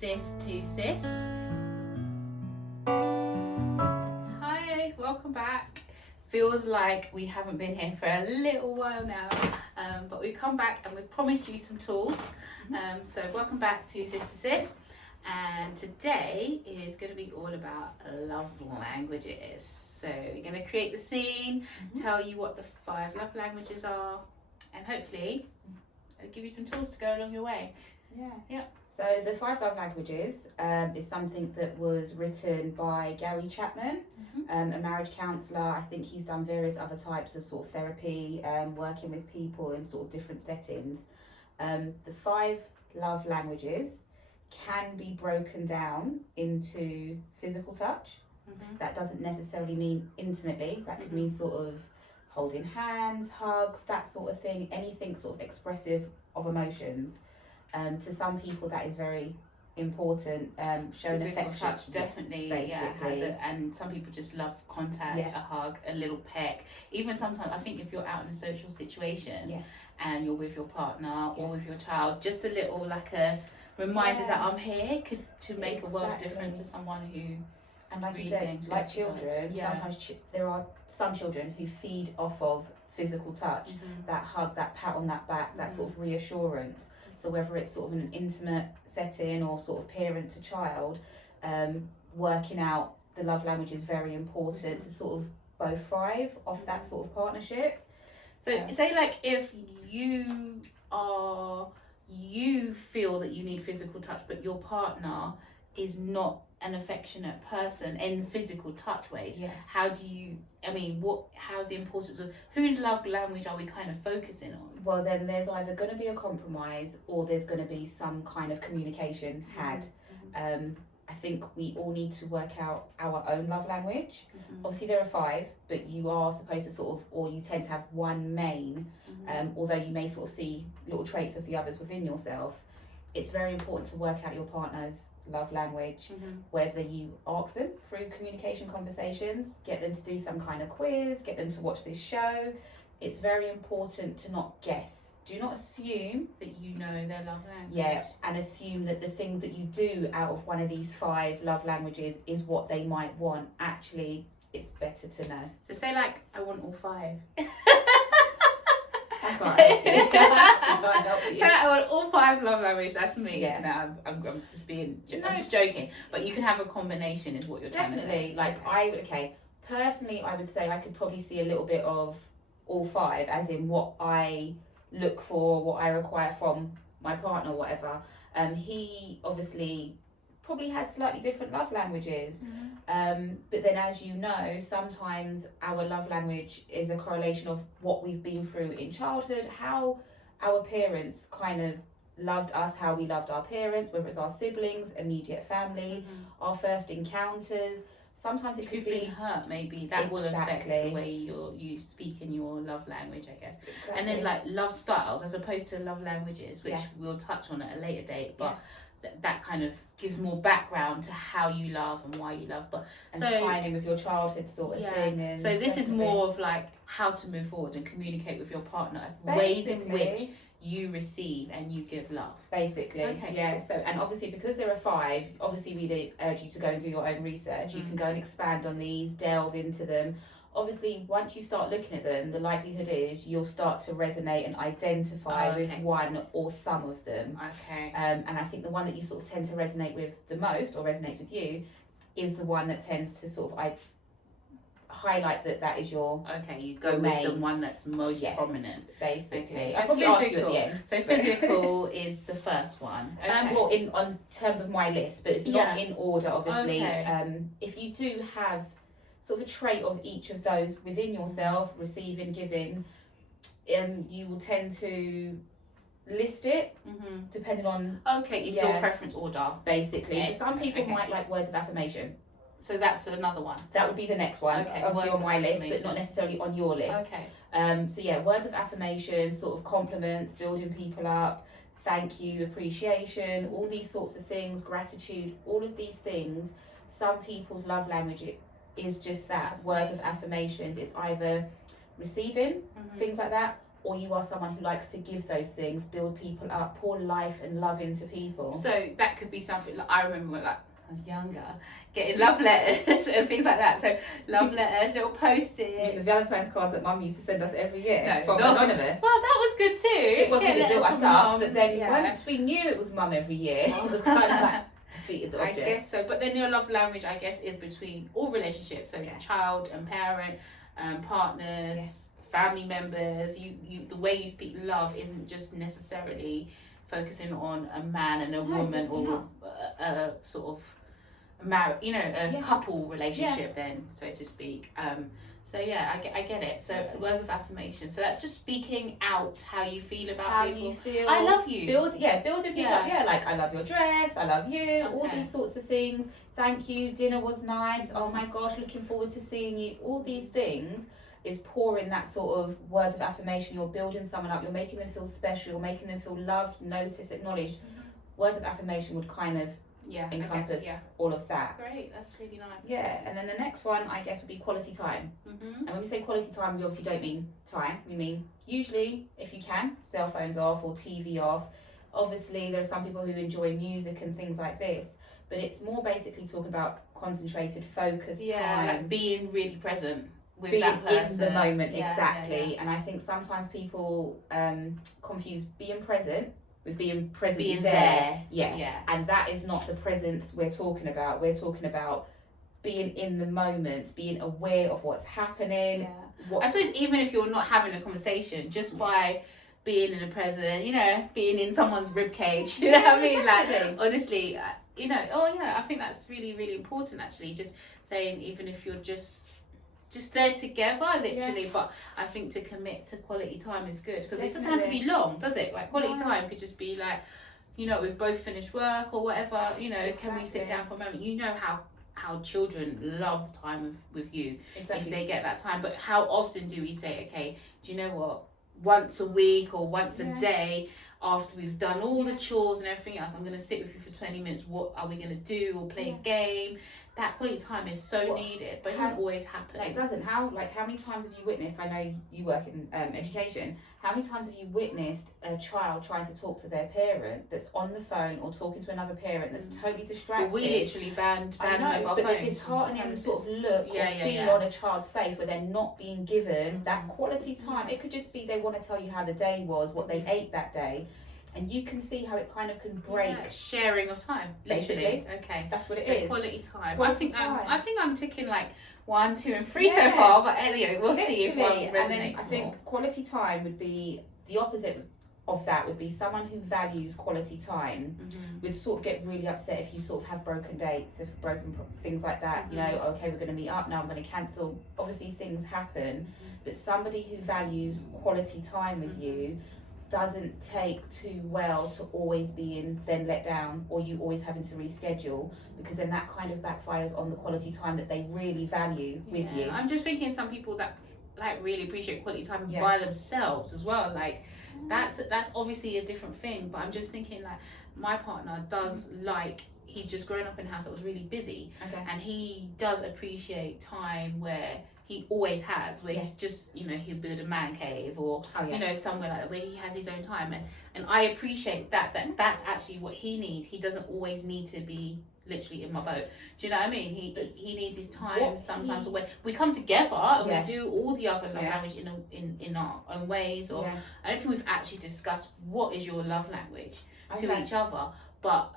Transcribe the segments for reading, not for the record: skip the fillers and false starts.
Sis to Sis. Hi, welcome back. Feels like we haven't been here for a little while now, but we've come back and we've promised you some tools. So welcome back to Sis to Sis. And today is going to be all about love languages. So we're going to create the scene, tell you what the 5 love languages are, and hopefully I'll give you some tools to go along your way. Yeah. So the 5 love languages is something that was written by Gary Chapman, a marriage counsellor. I think he's done various other types of sort of therapy, working with people in sort of different settings. The 5 love languages can be broken down into physical touch. That doesn't necessarily mean intimately. That could mean sort of holding hands, hugs, that sort of thing, anything sort of expressive of emotions. To some people that is very important, showing Physical affection. touch definitely and some people just love contact, a hug, a little peck. Even sometimes I think if you're out in a social situation and you're with your partner or with your child, just a little like a reminder that I'm here to make a world of difference to someone who, and like you said, like children, sometimes there are some children who feed off of physical touch, that hug, that pat on that back, that sort of reassurance. So whether it's sort of an intimate setting or sort of parent to child, working out the love language is very important to sort of both thrive off that sort of partnership. So say like if you feel that you need physical touch, but your partner is not an affectionate person in physical touch ways. How's the importance of whose love language are we kind of focusing on? Well, then there's either going to be a compromise or there's going to be some kind of communication had. I think we all need to work out our own love language. Obviously there are 5, but you are supposed to sort of, or you tend to have one main, although you may sort of see little traits of the others within yourself. It's very important to work out your partner's love language, whether you ask them through communication conversations, get them to do some kind of quiz, get them to watch this show. It's very important to not guess. Do not assume that you know their love language. And assume that the things that you do out of one of these 5 love languages is what they might want. Actually, it's better to know. So say like, I want all 5. I want all 5 love languages. That's me. No, I'm just being. I'm just joking. But you can have a combination, is what you're trying to say. Like personally, I would say I could probably see a little bit of all 5, as in what I look for, what I require from my partner, whatever. He obviously probably has slightly different love languages, but then, as you know, sometimes our love language is a correlation of what we've been through in childhood, how our parents kind of loved us, how we loved our parents, whether it's our siblings, immediate family, our first encounters. Sometimes it could be hurt, maybe that will affect the way you speak in your love language, I guess. And there's like love styles as opposed to love languages, which we'll touch on at a later date, but that kind of gives more background to how you love and why you love, and tying in with your childhood sort of thing. And so this is more of like how to move forward and communicate with your partner, ways in which you receive and you give love, basically. So, and obviously because there are 5, obviously we urge you to go and do your own research. You can go and expand on these, delve into them. Obviously once you start looking at them, the likelihood is you'll start to resonate and identify with one or some of them. And I think the one that you sort of tend to resonate with the most, or resonates with you, is the one that tends to sort of highlight that is your you go with the one that's most prominent, basically. So physical, physical is the first one. Well, on terms of my list, but it's not in order, obviously. If you do have sort of a trait of each of those within yourself, receiving, giving, you will tend to list it depending on your preference order, basically. So some people might like words of affirmation. So that's another one. That would be the next one. Obviously on my list, but not necessarily on your list. So words of affirmation, sort of compliments, building people up, thank you, appreciation, all these sorts of things, gratitude, all of these things. Some people's love language is just that, words of affirmations. It's either receiving things like that, or you are someone who likes to give those things, build people up, pour life and love into people. So that could be something like, I remember when, like, I was younger, getting love letters and things like that. So love letters, little post-its. I mean, the Valentine's cards that Mum used to send us every year from not Anonymous. Well, that was good too. It was because it built us up, but then yeah. once we knew it was Mum every year, it was kind of like defeated the object. I guess so. But then your love language, I guess, is between all relationships. So child and parent, partners, family members. You the way you speak love isn't just necessarily focusing on a man and a woman or a sort of couple relationship then, so to speak. So yeah, I get it. So words of affirmation. So that's just speaking out how you feel about how people. you feel. I love you. Building people up. Yeah, like I love your dress. I love you. All these sorts of things. Thank you. Dinner was nice. Oh my gosh, looking forward to seeing you. All these things is pouring that sort of words of affirmation. You're building someone up. You're making them feel special. You're making them feel loved, noticed, acknowledged. Words of affirmation would kind of encompass all of that. Great, that's really nice. Yeah, and then the next one, I guess, would be quality time. And when we say quality time, we obviously don't mean time. We mean usually, if you can, cell phones off or TV off. Obviously, there are some people who enjoy music and things like this, but it's more basically talking about concentrated, focused time. Like being really present with being that person. in the moment, Yeah, exactly. And I think sometimes people confuse being present with being present being there. Yeah. And that is not the presence we're talking about. We're talking about being in the moment, being aware of what's happening. I suppose even if you're not having a conversation, just by being in the present, being in someone's rib cage, you know what I mean? Definitely. Like, honestly, I think that's really, really important, actually. Just saying, even if you're just there together, literally. But I think to commit to quality time is good, because it doesn't have to be long, does it? Like, quality time could just be like, we've both finished work or whatever, can we sit down for a moment? You know how children love time with you if they get that time. But how often do we say, okay, do you know what, once a week or once a day, after we've done all the chores and everything else, I'm going to sit with you for 20 minutes. What are we going to do? Or play a game? That quality time is so needed, but it doesn't always happen. It doesn't. How many times have you witnessed, I know you work in education, how many times have you witnessed a child trying to talk to their parent that's on the phone or talking to another parent that's totally distracted? Well, we literally banned mobile but phones. the disheartening sort of look or feel on a child's face where they're not being given that quality time. It could just be they want to tell you how the day was, what they ate that day. And you can see how it kind of can break sharing of time, literally. Basically. Okay, that's what it so is. Quality time. Quality I think I'm ticking like 1, 2, and 3 so far. But anyway, we'll see if one resonates and then I think quality time would be the opposite of that. Would be someone who values quality time would sort of get really upset if you sort of have broken dates, if broken things like that. Okay, we're going to meet up now. I'm going to cancel. Obviously, things happen, but somebody who values quality time with you doesn't take too well to always being then let down, or you always having to reschedule, because then that kind of backfires on the quality time that they really value with you. I'm just thinking some people that like really appreciate quality time by themselves as well. Like that's obviously a different thing, but I'm just thinking like my partner does like, he's just grown up in a house that was really busy, and he does appreciate time where he always has, where he's just, he'll build a man cave or, somewhere like that where he has his own time. And I appreciate that's actually what he needs. He doesn't always need to be literally in my boat. Do you know what I mean? He needs his time sometimes away. We come together and we do all the other love language in our own ways. Or I don't think we've actually discussed what is your love language to each other. But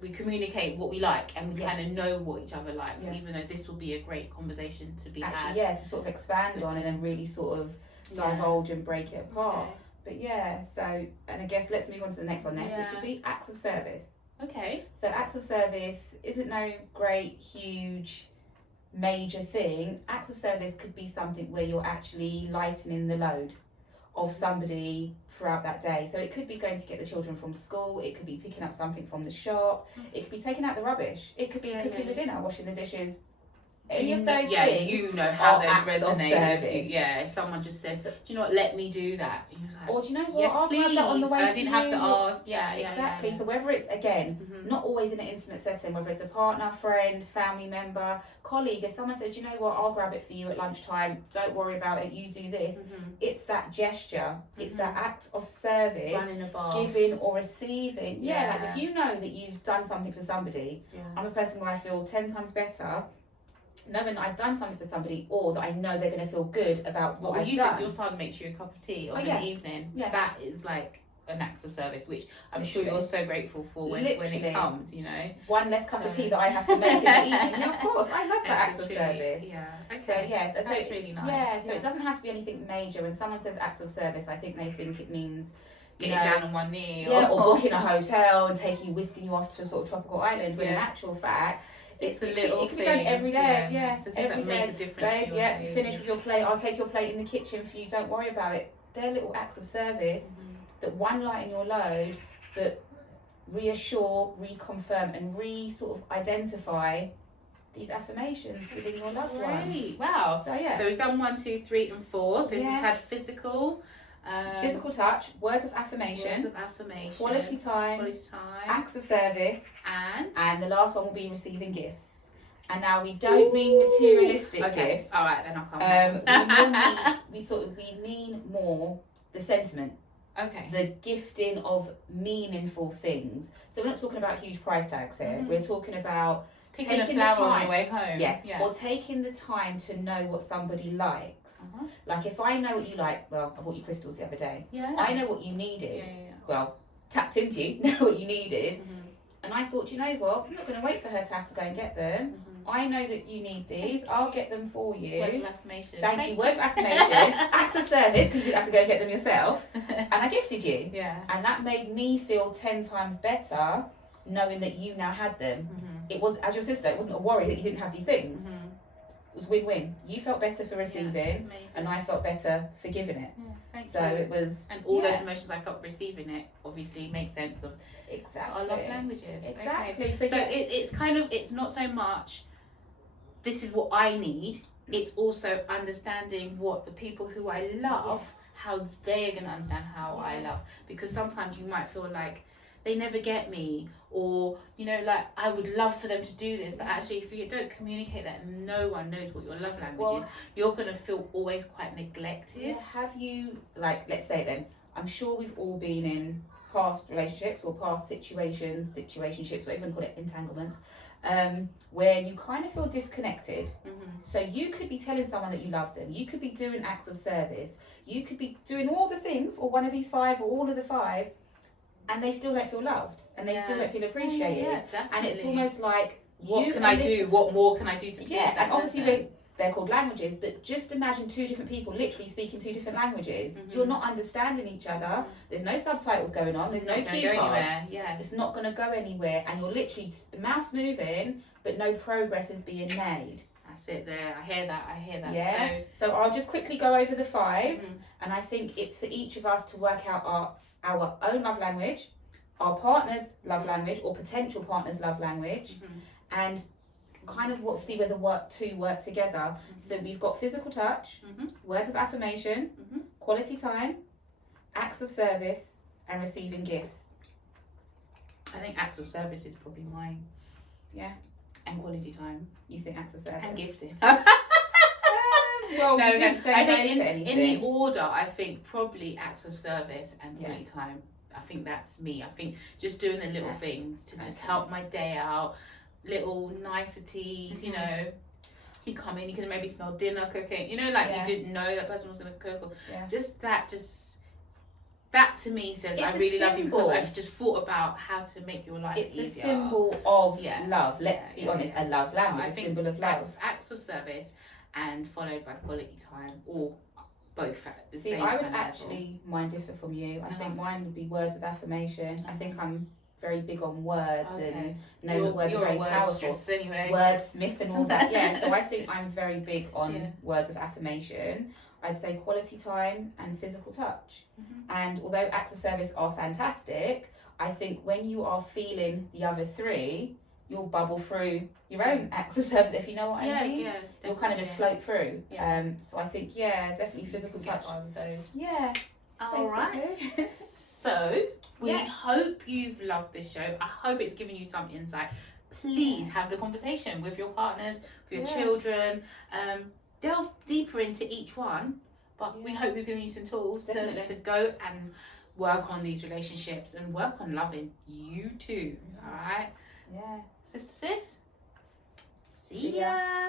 we communicate what we like, and we kind of know what each other likes, even though this will be a great conversation to be had. To sort of expand on it and really sort of divulge and break it apart. But so, and I guess let's move on to the next one then, which would be acts of service. Okay. So acts of service isn't no great, huge, major thing. Acts of service could be something where you're actually lightening the load of somebody throughout that day. So it could be going to get the children from school, it could be picking up something from the shop, it could be taking out the rubbish, it could be cooking the dinner, washing the dishes, any of those yeah, things you know how are those acts of resonate with you. service. Yeah, if someone just says, do you know what, let me do that, and you're like, or do you know what, yes, I'll please, grab that on the way I to didn't you. have to ask. Yeah, exactly. yeah. So whether it's, again, Mm-hmm. not always in an intimate setting, whether it's a partner, friend, family member, colleague, if someone says, you know what, I'll grab it for you at lunchtime, don't worry about it, you do this. Mm-hmm. It's that gesture, it's Mm-hmm. that act of service, Running a bath, giving or receiving. Yeah. Like if you know that you've done something for somebody, Yeah. I'm a person where I feel 10 times better knowing that I've done something for somebody, or that I know they're going to feel good about what Well, I've you done. said your son makes you a cup of tea on yeah. the evening. Yeah. That is like an act of service, which I'm sure Literally. you're so grateful for when it comes, you know. One less cup of tea that I have to make in the evening. Yeah, of course, I love that act of True. service. Yeah. Okay. So yeah, That's really nice. Yeah, so it doesn't have to be anything major. When someone says act of service, I think they think it means getting down on one knee, or booking a hotel and whisking you off to a sort of tropical island. When in actual fact, it's the little it can be done every day. Yeah, it's the things every that day. make a difference. Babe, to your day. finish with your plate. I'll take your plate in the kitchen for you. Don't worry about it. They're little acts of service that one, lighten your load, but reassure, reconfirm, and sort of identify these affirmations within your loved one. Great. Wow. So yeah. So we've done 1, 2, 3, and 4. So Yeah. we've had physical touch, words of affirmation, quality time, acts of service, and the last one will be receiving gifts. And now we don't mean materialistic gifts. All right, then I'll come. We mean more the sentiment. Okay. The gifting of meaningful things. So we're not talking about huge price tags here. We're talking about picking a taking the flower time, on your way home. Yeah. Or taking the time to know what somebody likes. Like if I know what you like, well, I bought you crystals the other day. Yeah. I know what you needed. Yeah. Well, tapped into you, know what you needed. And I thought, you know what? I'm not going to wait for her to have to go and get them. I know that you need these. I'll get them for you. Words of affirmation. Thank you. Words of affirmation. Acts of service, because you have to go and get them yourself. And I gifted you. Yeah. And that made me feel 10 times better knowing that you now had them. It was, as your sister, it wasn't a worry that you didn't have these things. It was win-win. You felt better for receiving, and I felt better for giving it. So it was, and all those emotions I felt receiving it obviously make sense of exactly our love languages. Exactly. Okay. So it's kind of, it's not so much this is what I need. It's also understanding what the people who I love, how they're going to understand how I love. Because sometimes you might feel like they never get me, or you know, like I would love for them to do this, but actually if you don't communicate that and no one knows what your love language is, you're going to feel always quite neglected. Have you, like, let's say then, I'm sure we've all been in past relationships or past situationships, whatever you want to call it, entanglements, where you kind of feel disconnected. So you could be telling someone that you love them, you could be doing acts of service, you could be doing all the things, or one of these 5 or all of the 5, and they still don't feel loved, and they still don't feel appreciated. And it's almost like, what can I do? What more can I do to please and obviously they're called languages, but just imagine 2 different people literally speaking 2 different languages. You're not understanding each other. There's no subtitles going on. There's no key cards. It's not going to go anywhere, and you're literally mouths moving, but no progress is being made. That's it. There, I hear that. Yeah. So I'll just quickly go over the 5, and I think it's for each of us to work out our own love language, our partner's love language, or potential partner's love language, and kind of see where the 2 work together. So we've got physical touch, words of affirmation, quality time, acts of service, and receiving gifts. I think acts of service is probably mine. Yeah. And quality time. You think acts of service? And gifting. Well, no, you didn't say I no think to anything. in the order, I think probably acts of service and quality time. I think that's me. I think just doing the little things to just help my day out, little niceties, you know. You come in, you can maybe smell dinner cooking, you know, like you didn't know that person was going to cook. Or that to me says I really love you, because I've just thought about how to make your life easier. It's a symbol of love. Let's be honest, a love language, a symbol of love. Acts of service and followed by quality time, or both at the same time. See, I would level. actually, mine differ from you. I think mine would be words of affirmation. I think I'm very big on words and know that words are very powerful. Anyway. Wordsmith and all that. So I think I'm very big on words of affirmation. I'd say quality time and physical touch. And although acts of service are fantastic, I think when you are feeling the other 3, you'll bubble through your own acts of service, if you know what I mean. Yeah, You'll kind of just float through. Yeah. So I think, definitely physical touch. With those. Yeah. All right. So we hope you've loved this show. I hope it's given you some insight. Please have the conversation with your partners, with your children. Delve deeper into each one. But we hope we've given you some tools to go and work on these relationships and work on loving you too. All right. Yeah. Sister Sis. See ya.